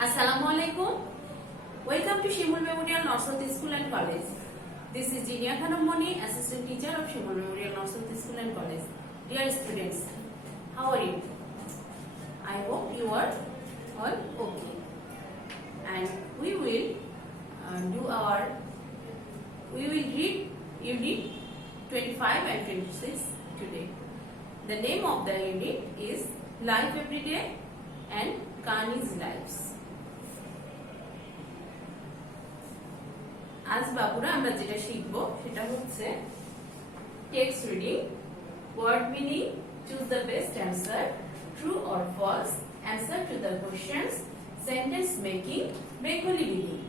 Assalamualaikum. Welcome to Shimul Memorial North School and College. This is Jinia Khanum Moni, Assistant Teacher of Shimul Memorial North School and College. Dear students, how are you? I hope you are all okay. And we will read Unit 25 and 26 today. The name of the unit is Life Every Day and Kani's Lives. आज बाबूरा আমরা যেটা শিখব সেটা হচ্ছে text reading, word meaning, choose the best answer, true or false, answer to the questions, sentence making, Bengali reading.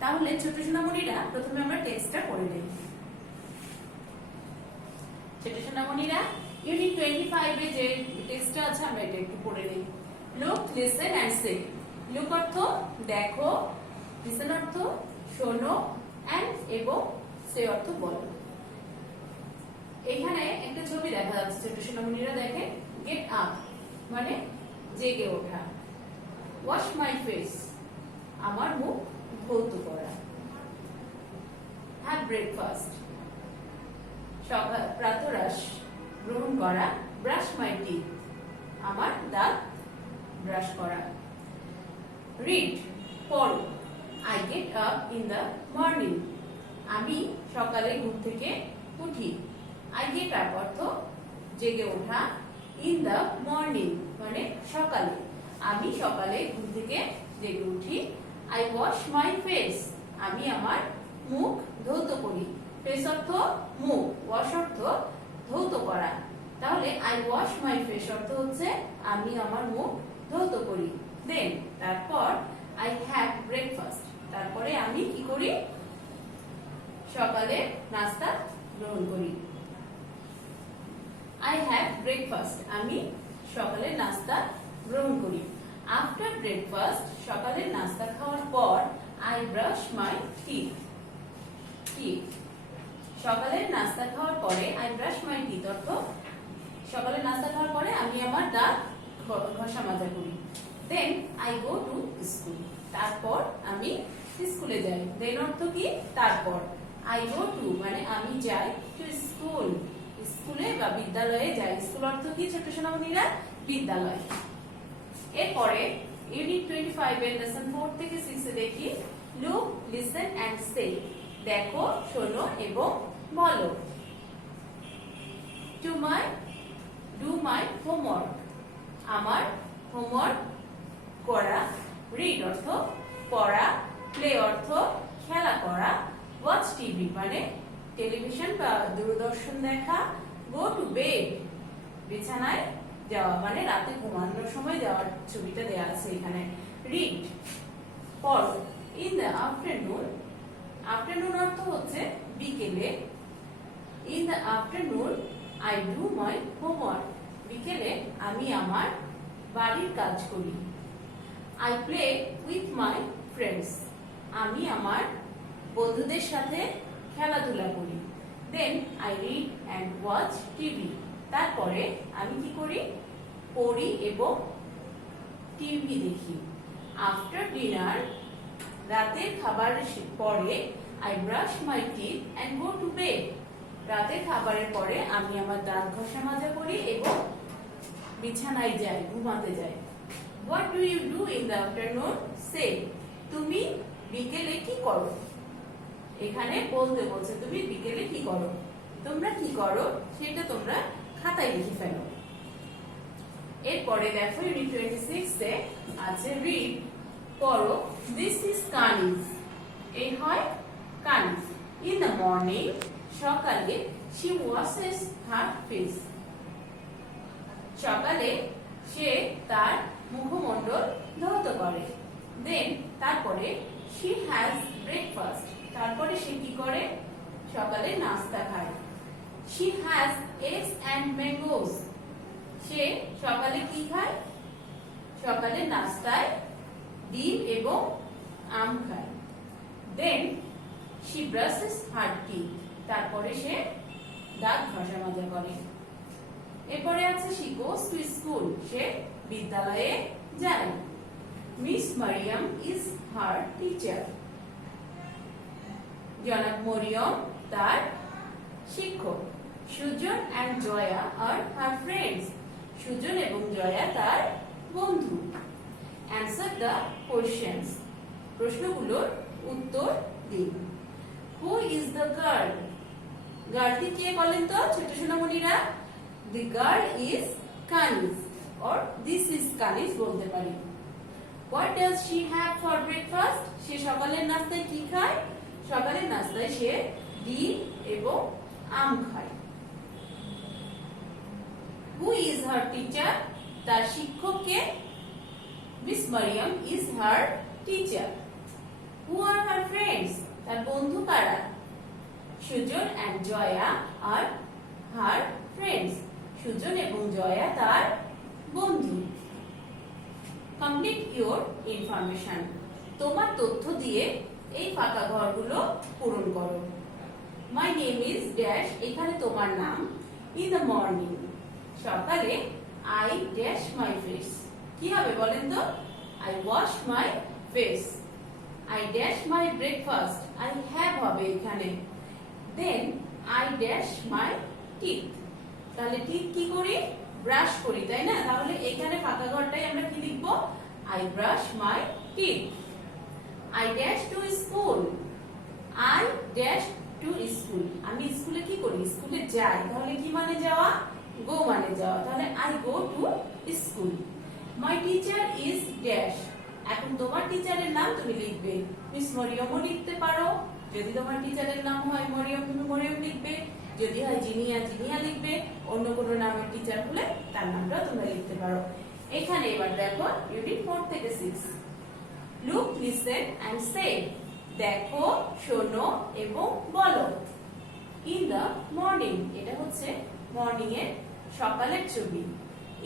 তাহলে ছোট সোনামণিরা প্রথমে আমরা টেক্সটটা পড়ে নেই। ছোট সোনামণিরা ইউনিট 25 এ যে টেক্সটটা আছে আমরা এটা একটু পড়ে নেই। Look, listen and say. Look অর্থ দেখো, লিসেন অর্থ শোনো, এন্ড এবং সে অর্থ বলো। এখানে একটা ছবি দেখা যাচ্ছে, ছোট সোনামণিরা দেখেন। গেট আপ মানে জেগে ওঠা। ওয়াশ মাই ফেস আমার মুখ ধৌত করা। হ্যাভ ব্রেকফাস্ট সকাল প্রাতরাশ গ্রহণ করা। ব্রাশ মাই টিথ আমার দাঁত ব্রাশ করা। রিড পড়ো। I get up in the morning আমি সকালে ঘুম থেকে উঠি। I get up অর্থ জেগে ওঠা। in the morning মানে সকালে, আমি সকালে ঘুম থেকে জেগে উঠি। I wash my face আমি আমার মুখ ধৌত করি। ফেস অর্থ মুখ, ওয়াশ অর্থ ধৌত করা। তাহলে I wash my face অর্থ হচ্ছে আমি আমার মুখ ধৌত করি। দেন তারপর I have breakfast তারপরে আমি কি করি? সকালে নাস্তা গ্রহণ করি। I have breakfast আমি সকালে নাস্তা গ্রহণ করি। After breakfast সকালে নাস্তা খাওয়ার পর I brush my teeth সকালে নাস্তা খাওয়ার পরে I brush my teeth অর্থ সকালে নাস্তা খাওয়ার পরে আমি আমার দাঁত ঘষা মাজা করি। Then I go to school তারপর আমি স্কুলে যাই। দেন অর্থ কি? তারপর। I go to মানে আমি যাই, টু স্কুল স্কুলে বা বিদ্যালয়ে যাই। স্কুল অর্থ কি ছোট সোনামণিরা? বিদ্যালয়। এরপরে ইউনিট 25 এর লেসন 4 থেকে 6 এ দেখি। লুক, লিসেন এন্ড সে দেখো, শোনো এবং বলো। ডু মাই হোমওয়ার্ক আমার হোমওয়ার্ক করা। রিড অর্থ পড়া। প্লে অর্থ খেলা করা। ওয়াচ টিভি মানে টেলিভিশন বা দূরদর্শন দেখা। গো টু বেড বিছানায় যাওয়া মানে রাতে ঘুমানোর সময় যাওয়ার ছবিটা দেয়া আছে এখানে। রিড পড়ো। ইন দ্য আফটারনুন আফটারনুন অর্থ হচ্ছে বিকেলে। In the afternoon I do my homework বিকেলে আমি আমার বাড়ির কাজ করি। I play with my friends আমি আমার বন্ধুদের সাথে খেলাধুলা করি। Then I read and watch TV তারপরে আমি কি করি? পড়ি এবং টিভি দেখি। After dinner রাতের খাবারের পরে I brush my teeth and go to bed রাতের খাবারের পরে আমি আমার দাঁত ঘষা মাজা করি এবং বিছানায় যাই, ঘুমাতে যাই। What do you do in the afternoon? Say তুমি বিকেলে কি করো? এখানে বলতে বলছে তুমি বিকেলে কি করো, তোমরা কি করো সেটা তোমরা খাতায় লিখে ফেলো। এরপরে দেখো ইউনিট 26 এ আছে রিড পড়ো। This is Kanis এই হয় কানিস। In the morning সকালে she washes her face সকালে সে তার মুখমণ্ডল ধৌত করে। দেন তারপরে she has breakfast তারপরে সে কি করে? সকালে নাস্তা খায়। she has eggs and mangoes সে সকালে কি খায়? সকালে নাস্তায় ডিম এবং আম খায়। দেন she brushes her teeth তারপরে সে দাঁত ঘষা মাজা করে। এরপরে আছে she goes to school সে বিদ্যালয়ে যায়। Mariam is her teacher. জনাব মরিয়ম তার শিক্ষক. Sujan and Joya are her friends. Sujan এবং জয়া তার বন্ধু. Answer the questions. প্রশ্নগুলোর উত্তর দিন. Who is the girl? গার্লটি কে বলেন তো ছোট সোনামণিরা? The girl is Kanis or this is Kanis বলতে পারি. What does she have for breakfast? সে সকালের নাস্তায় কি খায়? সকালের নাস্তায় সে ডিম এবং আম খায়. Who is her teacher? তার শিক্ষক কে? Miss Mariam is her teacher. Who are her friends? তার বন্ধু কারা? Sujan and Joya are her friends. Sujan এবং জয়া তার বন্ধু. Complete your information. তোমার তথ্য দিয়ে এই ফাঁকা ঘরগুলো পূরণ করো. My name is dash. এখানে তোমার নাম. In the morning. সকালে I dash my face. কি হবে বলেন তো? I wash my face. I dash my breakfast. I have হবে এখানে. Then I dash my teeth. তাহলে টিথ কি করি? ব্রাশ করি, তাই না? তাহলে এখানে ফাঁকা ঘরটাই আমরা কি লিখব? I brush my teeth. I dash to school. I dash to school. আমি স্কুলে কি করি? স্কুলে যাই. তাহলে কি মানে যাওয়া? Go মানে যাওয়া. তাহলে I go to school. My teacher is dash. এখন তোমার টিচারের নাম তুমি লিখবে. মিস মরিয়মও লিখতে পারো. যদি তোমার টিচারের নাম হয় মরিয়ম, তুমি মরিয়ম লিখবে. যদি হয় জিনিয়া, জিনিয়া লিখবে. অন্য কোনো নামের টিচার হলে তার নামটাও তোমরা লিখতে পারো. এখানে এবার দেখো ইউনিট 4 থেকে 6. Look, listen and say. দেখো, শোনো এবং বলো. In the morning. এটা হচ্ছে মর্নিং এর সকালের ছবি.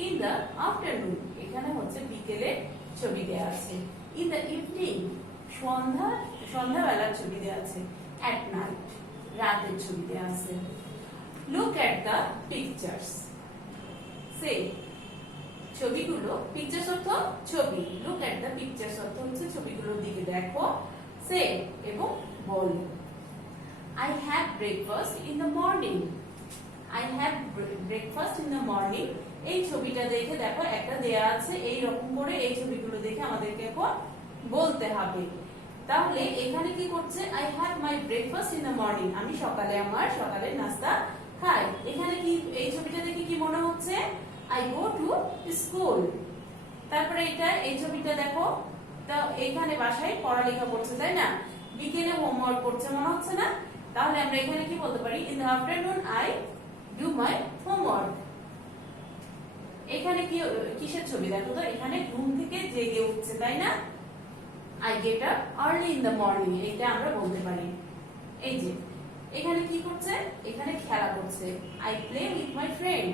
In the afternoon. এখানে হচ্ছে বিকেলের ছবি দেয়া আছে. In the evening. সন্ধ্যাবেলার ছবি দেয়া আছে. At night. রাতের ছবি দেয়া আছে. Look at the pictures. Say. ছবিগুলো, পিকচার্স অর্থ ছবি. Look at the pictures অর্থ হচ্ছে ছবিগুলোর দিকে দেখো. Say এবং বলো. I had breakfast in the morning. I had breakfast in the morning. এই ছবিটা দেখে দেখো একটা দেয়া আছে এই রকম করে. এই ছবিগুলো দেখে আমাদেরকে এখন বলতে হবে. তাহলে এখানে কি করছে? I had my breakfast in the morning. আমি সকালে আমার সকালের নাস্তা খাই. এখানে কি এই ছবিটা দেখে কি মনে হচ্ছে? I go to school. তারপরে এটা এই ছবিটা দেখো. তো এখানে বাসায় পড়ালেখা করছে, তাই না? বিকেলে হোমওয়ার্ক করছে মনে হচ্ছে না? তাহলে আমরা এখানে কি বলতে পারি? In the afternoon I do my homework. এখানে কি কিসের ছবি দেখো তো? এখানে ঘুম থেকে জেগে উঠছে, তাই না? I get up early in the morning. এটা আমরা বলতে পারি. এই যে এখানে কি করছে? এখানে খেলা করছে. I play with my friend.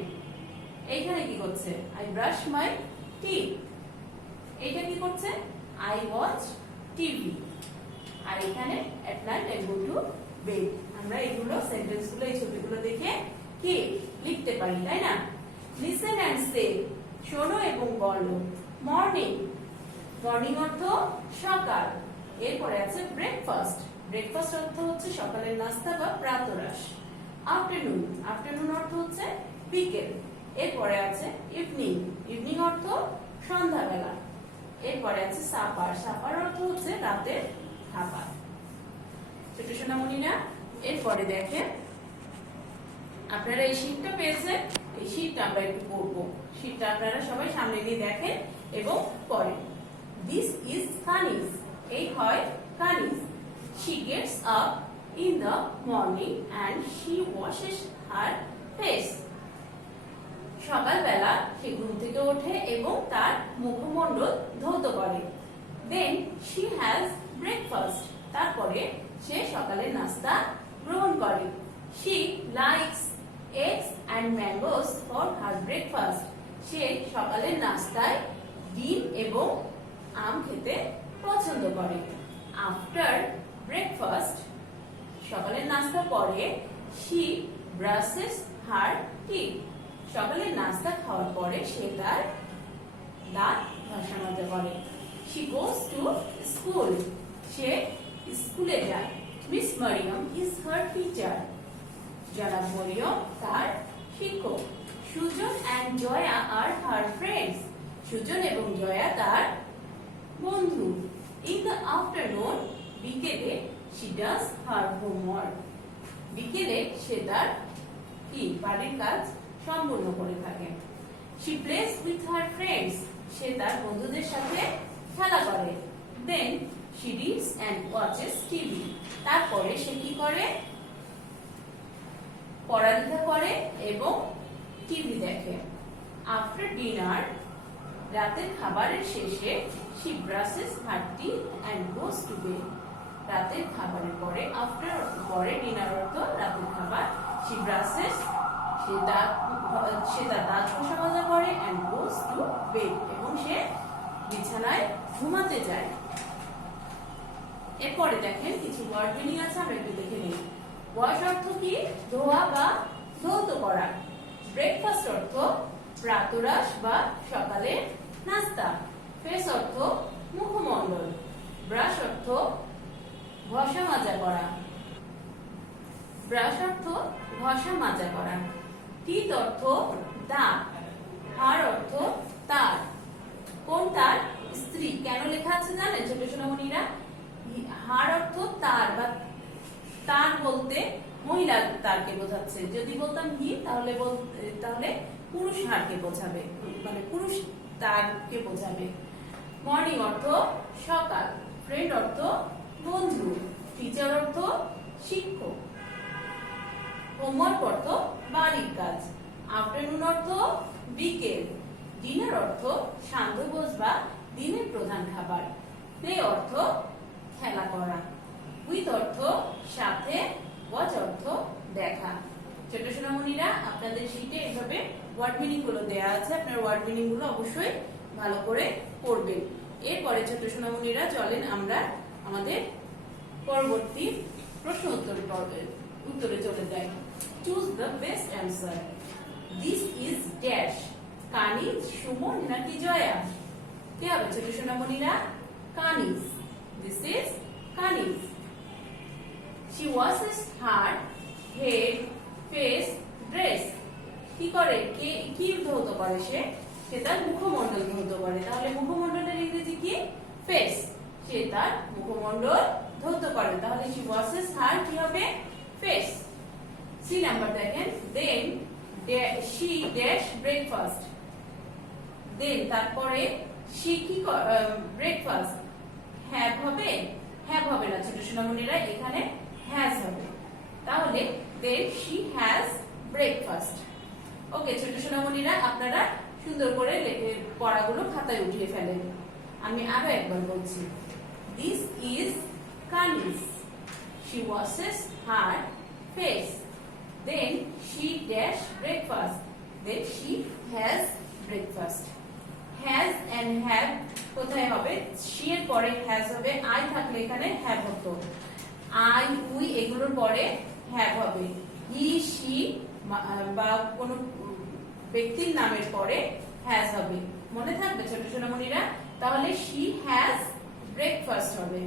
এইখানে কি করছে? I brush my teeth. এইটা কি করছে? I watch TV. আর এখানে at night I go to bed. আমরা এগুলো সেন্টেন্সগুলো এই ছবিগুলো দেখে কি লিখতে পারি, তাই না? Listen and say. শোনো এবং বলো. Morning. মর্নিং অর্থ সকাল. এরপরে আছে ব্রেকফাস্ট. ব্রেকফাস্ট অর্থ হচ্ছে সকালের নাস্তা বা প্রাতরাশ. আফটারনুন. আফটারনুন অর্থ হচ্ছে বিকেল. এরপরে আছে ইভিনিং. ইভিনিং অর্থ সন্ধ্যাবেলা. এরপরে আছে সাপার. সাপার অর্থ হচ্ছে রাতের খাবার. ছোট সোনামণিরা এরপরে দেখেন আপনারা এই শীটটা পেয়েছেন. এই শীটটা আমরা একটু পড়বো. শীটটা আপনারা সবাই সামনে নিয়ে দেখেন এবং পড়েন. This is Kanis. এই হয় Kanis. She gets up in the morning and she washes her face. সকালবেলা সে ঘুম থেকে ওঠে এবং তার মুখমণ্ডল ধৌত করে. Then she has breakfast. তারপরে সে সকালের নাস্তা গ্রহণ করে. She likes eggs and mangoes for her breakfast. সে সকালের নাস্তায় ডিম এবং আম খেতে পছন্দ করে. After breakfast, সকালের নাস্তা পরে she brushes her teeth. সকালের নাস্তা খাওয়ার পরে সে তার দাঁত ঘষা মাজা করে. she goes to school. সে স্কুলে যায়। Miss Mariam is her teacher. জনাব মরিয়ম তার শিক্ষক। Sujan and Jaya are her friends. Sujan এবং জয়া তার বন্ধু। In the afternoon, বিকেলে she does her homework. বিকেলে সে তার কি বাড়ির কাজ সম্পূর্ণ করে থাকে। She plays with her friends. সে তার বন্ধুদের সাথে খেলা করে। Then she reads and watches TV. তারপরে সে কি করে? পড়ালেখা করে এবং টিভি দেখে। After dinner, রাতের খাবারের শেষে she brushes her teeth and goes to bed. রাতের খাবারের পরে after পরে ডিনার অর্থ রাতের খাবার she brushes সে তার দাঁত ঘষা মাজা করে and goes to bed এবং সে বিছানায় ঘুমাতে যায়। এরপরে দেখেন কিছু ওয়ার্ড মিনিং আছে, আমরা একটু দেখে নিই। ওয়াশ অর্থ কি? ধোয়া বা ধৌত করা। ব্রেকফাস্ট অর্থ প্রাতরাশ বা সকালের নাস্তা। ফেস অর্থ মুখমণ্ডল। ব্রাশ অর্থ ঘষা মাজা করা। ব্রাশ অর্থ ঘষা মাজা করা। টিথ অর্থ দাঁত। হাড় অর্থ তার। কোন তার? স্ত্রী। কেন লেখা আছে জানেন ছোট সোনামণিরা? হাড় অর্থ তার বা তার বলতে মহিলা তারকে বোঝাচ্ছে। যদি বলতাম হি তাহলে পুরুষ হাড়কে বোঝাবে, মানে পুরুষ তারকে বোঝাবে। মর্নিং অর্থ সকাল। ফ্রেন্ড অর্থ বন্ধু। টিচার অর্থ শিক্ষক। হোমওয়ার্ক অর্থ বাড়ির কাজ। আফটারনুন অর্থ বিকেল। ডিনার অর্থ সান্ধ্যভোজ বা দিনের প্রধান খাবার। প্লে অর্থ খেলা করা। উইথ অর্থ সাথে। ওয়াচ অর্থ দেখা। ছোট সোনামণিরা আপনাদের শীটে এভাবে ওয়ার্ড মিনিং গুলো দেওয়া আছে, আপনার ওয়ার্ড মিনিং গুলো অবশ্যই ভালো করে পড়বেন। এরপরে ছোট সোনামণিরা চলেন আমরা আমাদের পরবর্তী প্রশ্ন উত্তরে চলে যাই। Choose the best answer. This is dash. Kaniz, Suman নাকি জয়া? কি হবে ছোট সোনামণিরা? Kaniz. This is Kaniz. She washes her head, face, dress. কি করে? কি ধৌত করে সে? সে তার মুখমণ্ডল ধৌত করে। তাহলে মুখমণ্ডলের ইংরেজি কি? ফেস। সে তার মুখমণ্ডল ধৌত করে। তাহলে she washes her কি হবে? face. সি নাম্বার দেখেন। Then she dash breakfast. Then তারপরে she কি ব্রেকফাস্ট হ্যাভ হবে? হ্যাভ হবে না ছোট সোনামণিরা, এখানে হ্যাজ হবে। তাহলে then she has breakfast. ওকে ছোট সোনামণিরা, আপনারা সুন্দর করে পড়াগুলো খাতায় উঠিয়ে ফেলেন। আমি আরো একবার বলছি। This is Kanis. She washes her face. Then she dash breakfast. Then she has breakfast. Has and have কোথায় হবে? she এর পরে has হবে। I থাকলে এখানে have হতো। I, we এগুলোর পরে have হবে। he, she বা কোন ব্যক্তির নামের পরে has হবে। মনে থাকবে ছোট সোনামণিরা? তাহলে she has breakfast হবে।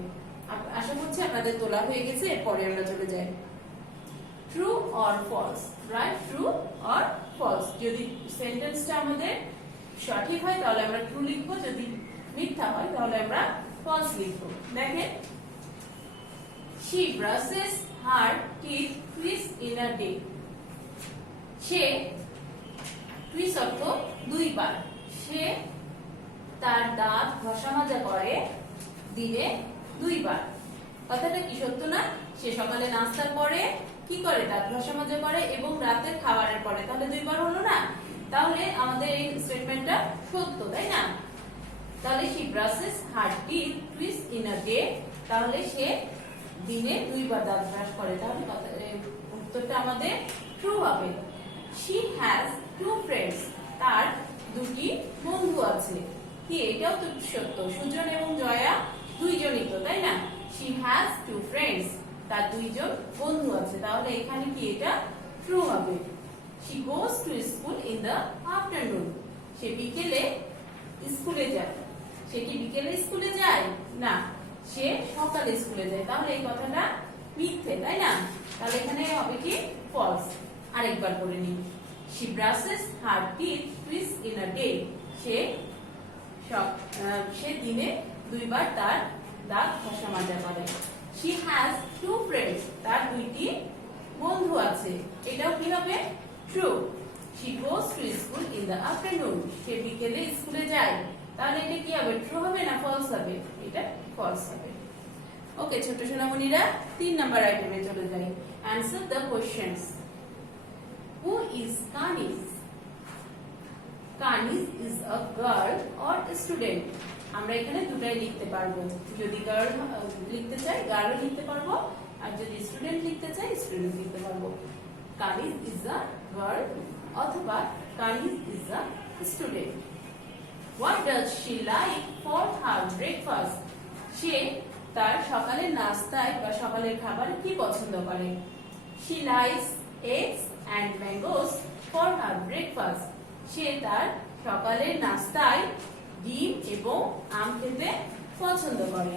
আশা করছি আপনাদের তোলা হয়ে গেছে। এরপরে আমরা চলে যাই। True or false. Right true or false. যদি সেন্টেন্সটা আমাদের সঠিক হয় তাহলে আমরা ট্রু লিখবো, যদি মিথ্যা হয় তাহলে আমরা ফলস লিখবো। দেখেন, she brushes her teeth twice in a day. Say twice অর্থ দুইবার। সে তার দাঁত ঘষা মাজা করে দিনে দুইবার। কথাটা কি সত্য না? সে সকালে নাস্তার পরে কি করে? দাঁত ঘষা মাজা করে এবং রাতের খাবারের পরে। তাহলে দুইবার হলো না? তাহলে আমাদের এই স্টেটমেন্টটা সত্য, তাই না? তাহলে she brushes her teeth twice in a day. তাহলে সে দিনে দুইবার দাঁত ব্রাশ করে। তাহলে উত্তরটা আমাদের ট্রু হবে। she has two friends. তার দুটি বন্ধু আছে। কি? এটাও তো সত্য। সুজন এবং জয়া দুইজনই তো, তাই না? she has two friends. তার দুইজন বন্ধু আছে। তাহলে এখানে কি এটা ট্রু হবে। she goes to school in the afternoon. সে বিকেলে স্কুলে যায়। সে কি বিকেলে স্কুলে যায়? না, সে সকালে স্কুলে যায়। তাহলে এই কথাটা মিথ্যে, তাই না? তাহলে এখানে হবে কি ফলস। আরেকবার করে নিই। She brushes her teeth twice in a day. সে দিনে 2 বার তার দাঁত ঘষা মাজা করে। She has 2 friends. তার 2টি বন্ধু আছে। এটাও কি হবে? True. She goes to school in the afternoon. সে বিকেলে স্কুলে যায়। তাহলে এটা কি হবে? ট্রু হবে না ফলস হবে? এটা ফলস হবে। ওকে ছোট সোনামণিরা, 3 নাম্বার আইটেমে চলে যাই। Answer the questions. Who is Kanis? Kanis is a girl or a student. আমরা এখানে দুটাই লিখতে পারবো। যদি গার্ল লিখতে চাই গার্লও লিখতে পারবো, আর যদি স্টুডেন্ট লিখতে চাই স্টুডেন্ট লিখতে পারবো। Kanis is a girl অথবা Kanis is a student. What does she like for her breakfast? সে তার সকালের নাস্তায় বা সকালের খাবারে কি পছন্দ করে? She likes eggs and mangoes for her breakfast. সে তার সকালের নাস্তায় ডিম এবং আম খেতে পছন্দ করে।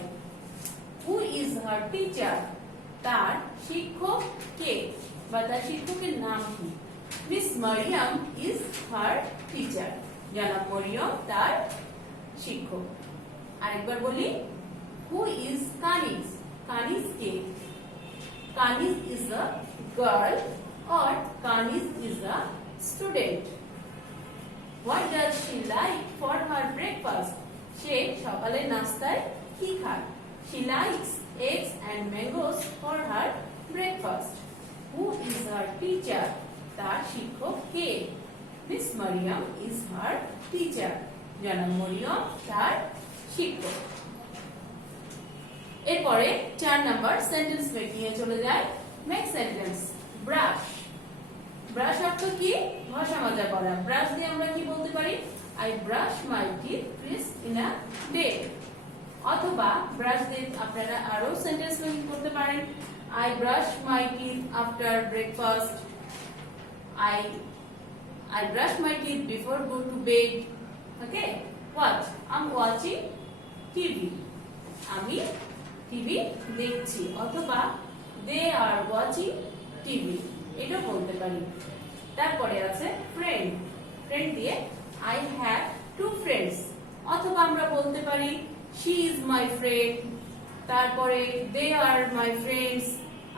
Who is her teacher? তার শিক্ষক কে বা তার শিক্ষকের নাম কি? Miss Mariam is her teacher. জনাব মরিয়ম তার শিক্ষক। আরেকবার বলি, Who is Kanis? Kanis K? Kanis is a girl or Kanis is a student. What does she like for her breakfast? সে সকালের নাস্তায় কি খায়? She likes eggs and mangoes for her breakfast. Who is her teacher? তার শিক্ষক কে? Miss Mariam is her teacher. জনাব মরিয়ম তার শিক্ষক। এরপরে 4 নাম্বার সেন্টেন্স মেকিং এ চলে যায়। Next sentence, brush. ব্রাশ অর্থ কি? ঘষা মাজা করা। ব্রাশ দিয়ে আমরা কি বলতে পারি? I brush my teeth twice in a day. অথবা ব্রাশ দিয়ে আপনারা আরো সেন্টেন্স মেকিং করতে পারেন। I brush my teeth after breakfast. I brush my teeth before go to bed. Okay? What? I'm watching TV. আমি টিভি দেখছি অথবা they are watching TV. এটা বলতে পারি। তারপরে আছে ফ্রেন্ড। ফ্রেন্ড দিয়ে I have 2 friends অথবা আমরা বলতে পারি she is my friend। তারপরে they are my friends,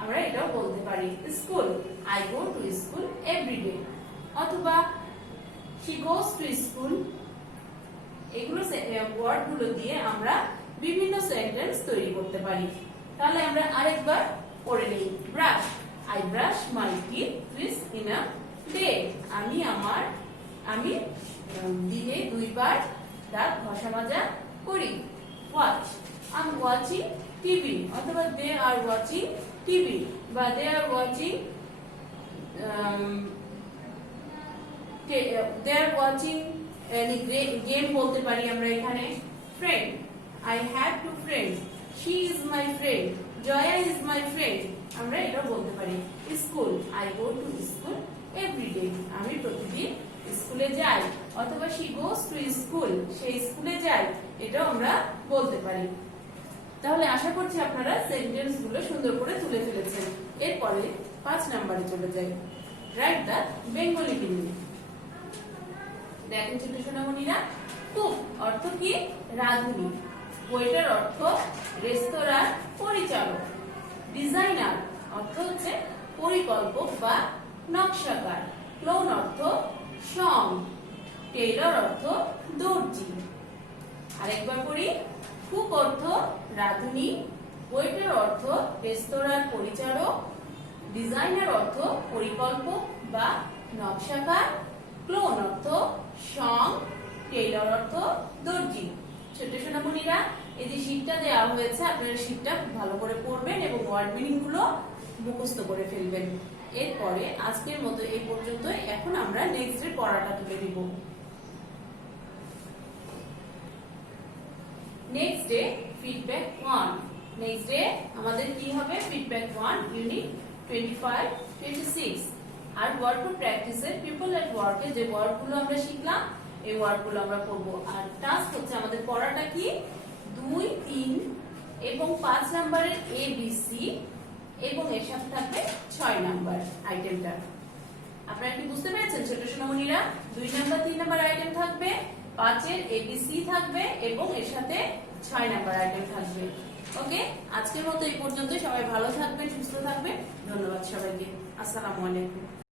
আমরা এটাও বলতে পারি। School, I go to school every day অথবা she goes to school। এগুলো ওয়ার্ড গুলো দিয়ে আমরা বিভিন্ন সেন্টেন্স তৈরি করতে পারি। তাহলে আমরা আরেকবার পড়ে নেই। Brush, I brush my teeth twice in a day. আমি দিনে 2 বার দাঁত ঘষা মাজা করি। Watch, I'm watching TV অথবা they are watching TV বা they are watching any game বলতে পারি আমরা এখানে। Friend, I have 2 friends. She is my friend. Joya is my friend. আমরা এটা বলতে পারি। School, I go to school every day. আমি প্রতিদিন স্কুলে যাই অথবা she goes to school. সে স্কুলে যায়, এটাও আমরা বলতে পারি। তাহলে আশা করছি আপনারা সেন্টেন্স গুলো সুন্দর করে তুলে ফেলেছেন। এরপরে 5 নম্বরে চলে যাই। Write the Bengali meaning. দেখেন ছোট সোনামণিরা, কুক অর্থ কি? রাঁধুনি। ওয়েটার অর্থ রেস্তোরাঁর পরিচালক। ডিজাইনার অর্থ হচ্ছে পরিকল্পক বা নকশাকার। ক্লোন অর্থ সং। টেইলর অর্থ দর্জি। আরেকবার পড়ি। কুক অর্থ রাঁধুনি, ওয়েটার অর্থ রেস্তোরাঁর পরিচালক, ডিজাইনার অর্থ পরিকল্পক বা নকশাকার, ক্লোন অর্থ সং, টেইলর অর্থ দর্জি। ছোট সোনামণিরা, এই যে শীটটা দেওয়া হয়েছে আপনারা শীটটা ভালো করে পড়বেন এবং ওয়ার্ড মিনিং গুলো মুখস্থ করে ফেলবেন। এরপরে আজকের মতো এই পর্যন্তই। এখন আমরা নেক্সট ডে পড়াটা তুলে দিব। Next day feedback 1। Next day আমাদের কি হবে? Feedback 1 unit 25, 26। আর ওয়ার্ড টু প্র্যাকটিসের পিপল এট ওয়ার্কে যে ওয়ার্ডগুলো আমরা শিখলাম এই ওয়ার্ডগুলো আমরা পড়বো। আর টাস্ক হচ্ছে আমাদের পড়াটা কি 2, 3 এবং 5 নাম্বারের ABC এবং এর সাথে থাকবে 6 নাম্বার আইটেমটা। আপনারা কি বুঝতে পেরেছেন ছোট সোনামণিরা? 2 নাম্বার 3 নাম্বার আইটেম থাকবে, 5 এর ABC থাকবে এবং এর সাথে 6 নাম্বার আইটেম থাকবে। ওকে, আজকের মতো এই পর্যন্ত। সবাই ভালো থাকবেন, সুস্থ থাকবেন। ধন্যবাদ সবাইকে। আসসালামু আলাইকুম।